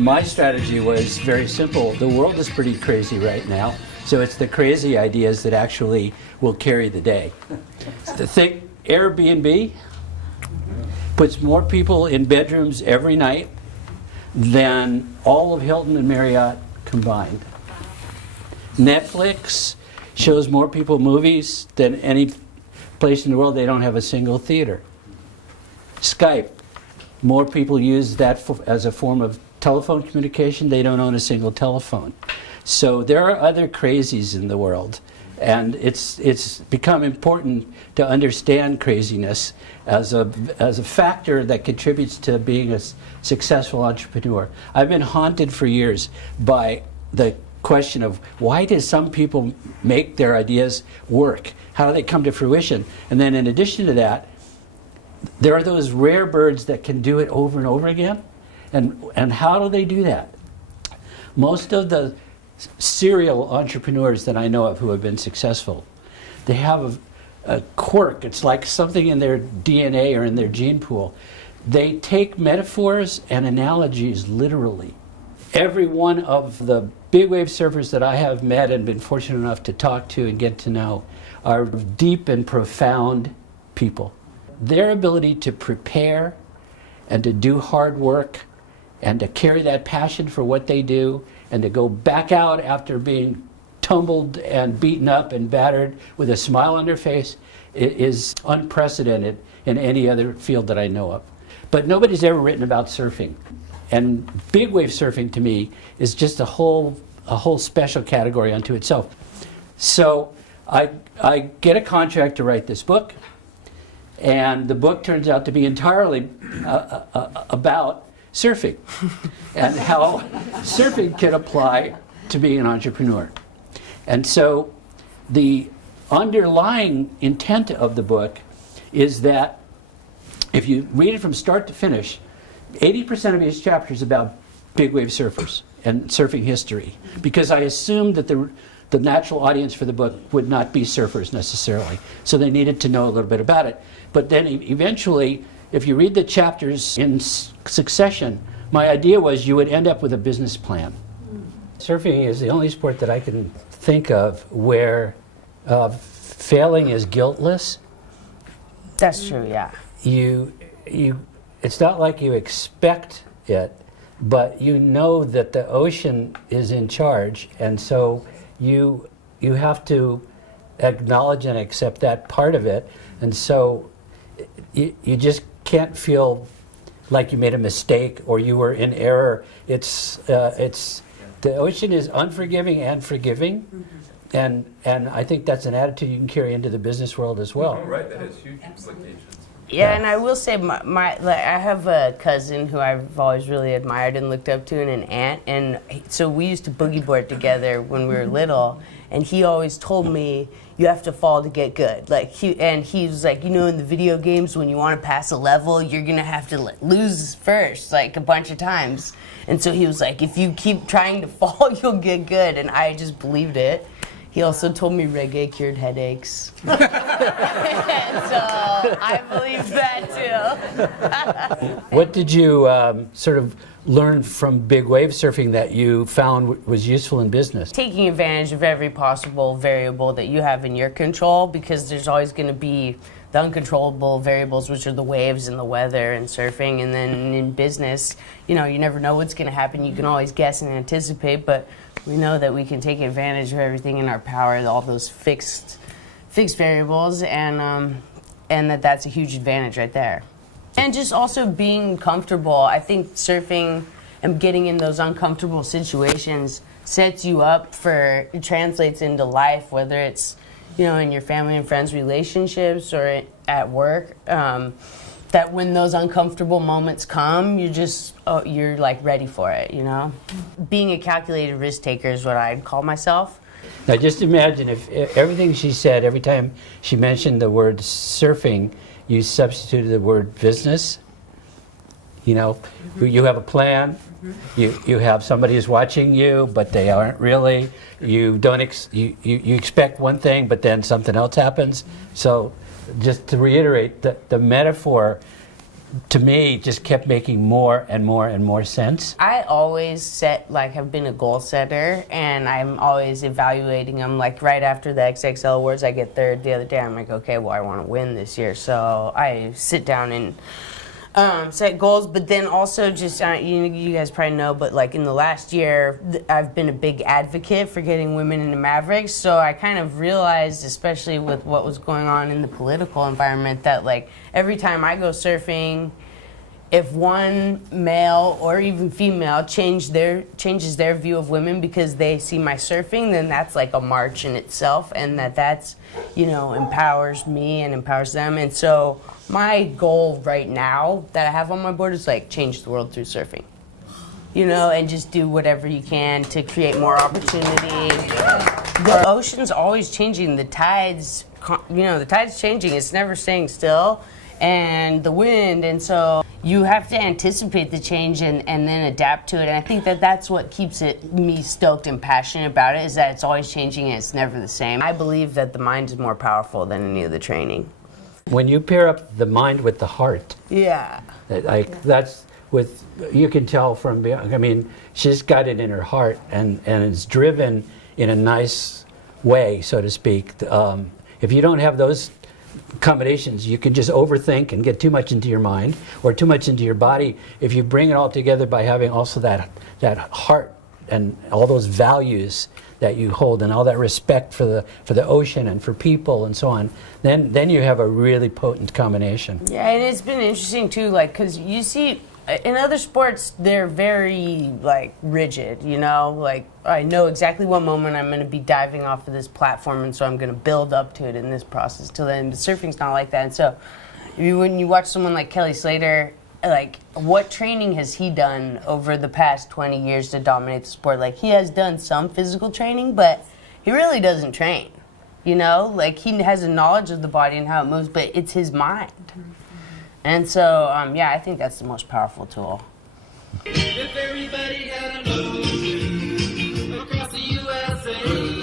My strategy was very simple. The world is pretty crazy right now, so it's the crazy ideas that actually will carry the day. Think Airbnb puts more people in bedrooms every night than all of Hilton and Marriott combined. Netflix shows more people movies than any place in the world. They don't have a single theater. Skype, more people use that as a form of telephone communication. They don't own a single telephone. So there are other crazies in the world, and it's become important to understand craziness as a factor that contributes to being a successful entrepreneur. I've been haunted for years by the question of why do some people make their ideas work? How do they come to fruition? And then in addition to that, there are those rare birds that can do it over and over again. And how do they do that? Most of the serial entrepreneurs that I know of who have been successful, they have a quirk. It's like something in their DNA or in their gene pool. They take metaphors and analogies literally. Every one of the big wave surfers that I have met and been fortunate enough to talk to and get to know are deep and profound people. Their ability to prepare and to do hard work and to carry that passion for what they do and to go back out after being tumbled and beaten up and battered with a smile on their face is unprecedented in any other field that I know of. But nobody's ever written about surfing. And big wave surfing to me is just a whole special category unto itself. So I get a contract to write this book, and the book turns out to be entirely about surfing and how surfing can apply to being an entrepreneur. And so the underlying intent of the book is that if you read it from start to finish, 80% of each chapter is about big wave surfers and surfing history, because I assumed that the natural audience for the book would not be surfers necessarily, so they needed to know a little bit about it. But then eventually, if you read the chapters in succession, my idea was you would end up with a business plan. Surfing is the only sport that I can think of where failing is guiltless. That's true, yeah. It's not like you expect it, but you know that the ocean is in charge, and so you have to acknowledge and accept that part of it, and so you just can't feel like you made a mistake or you were in error. It's the ocean is unforgiving and forgiving, and I think that's an attitude you can carry into the business world as well. Oh, right, that has huge implications. Yeah, and I will say, I have a cousin who I've always really admired and looked up to, and an aunt, and so we used to boogie board together when we were little, and he always told me, you have to fall to get good. He was like, in the video games, when you want to pass a level, you're gonna have to lose first, a bunch of times. And so he was like, if you keep trying to fall, you'll get good, and I just believed it. He also told me reggae cured headaches. And so I believe that too. What did you sort of learn from big wave surfing that you found was useful in business? Taking advantage of every possible variable that you have in your control, because there's always going to be the uncontrollable variables, which are the waves and the weather and surfing. And then in business, you never know what's going to happen. You can always guess and anticipate, but we know that we can take advantage of everything in our power, all those fixed variables, and that's a huge advantage right there. And just also being comfortable. I think surfing and getting in those uncomfortable situations sets you up it translates into life, whether it's, in your family and friends relationships or at work, that when those uncomfortable moments come, you're ready for it, Being a calculated risk taker is what I'd call myself. Now just imagine if everything she said, every time she mentioned the word surfing, you substituted the word business. You have a plan. You have somebody who's watching you, but they aren't really. You don't you expect one thing, but then something else happens. So just to reiterate, the metaphor to me, just kept making more and more and more sense. I always have been a goal setter, and I'm always evaluating them. Like right after the XXL Awards, I get third the other day. I'm like, okay, well, I want to win this year. So I sit down and set goals, but then also just, you guys probably know, but like in the last year, I've been a big advocate for getting women into Mavericks. So I kind of realized, especially with what was going on in the political environment, that like every time I go surfing, if one male or even female changes their view of women because they see my surfing, then that's like a march in itself, and that's empowers me and empowers them. And so my goal right now that I have on my board is like change the world through surfing, and just do whatever you can to create more opportunity. The ocean's always changing. The tide's changing. It's never staying still. And the wind, and so you have to anticipate the change and then adapt to it. And I think that's what keeps me stoked and passionate about it, is that it's always changing and it's never the same. I believe that the mind is more powerful than any of the training. When you pair up the mind with the heart, Yeah. you can tell from, she's got it in her heart, and it's driven in a nice way, so to speak. If you don't have those combinations, you can just overthink and get too much into your mind or too much into your body. If you bring it all together by having also that heart and all those values that you hold and all that respect for the ocean and for people and so on, then you have a really potent combination. Yeah, and it's been interesting too, because you see in other sports they're very rigid, I know exactly what moment I'm going to be diving off of this platform, and so I'm going to build up to it in this process till then. But surfing's not like that. And so when you watch someone like Kelly Slater, what training has he done over the past 20 years to dominate the sport? He has done some physical training, but he really doesn't train. He has a knowledge of the body and how it moves, but it's his mind. And so, I think that's the most powerful tool. If everybody got an ocean across the USA.